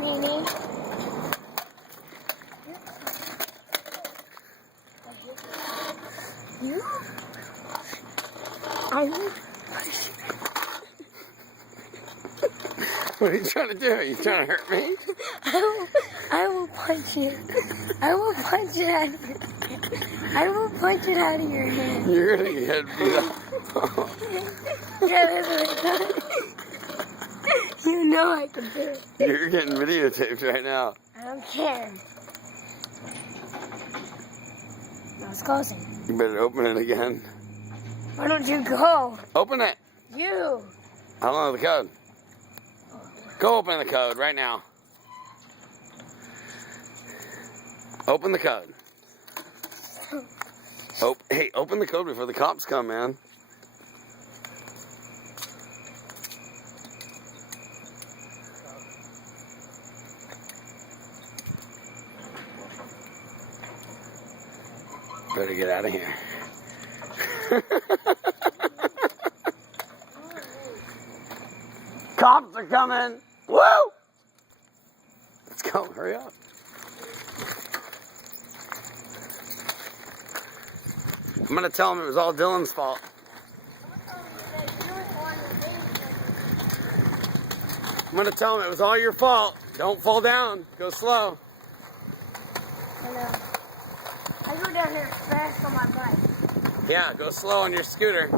Meanie. You? I will push you. What are you trying to do? Are you trying to hurt me? I will punch you. I will punch it out of your hand. I will punch it out of your hand. You're gonna get beat up. Yeah, that's what I thought. You know I can do it. You're getting videotaped right now. I don't care. No, it's closing. You better open it again. Why don't you go? Open it. You. I don't know the code. Go open the code right now. Open the code. Hey, open the code before the cops come, man. Better get out of here. Cops are coming! Woo! Let's go, hurry up. I'm gonna tell him it was all Dylan's fault. I'm gonna tell him it was all your fault. Don't fall down. Go slow. I know. I go down here fast on my bike. Yeah, go slow on your scooter.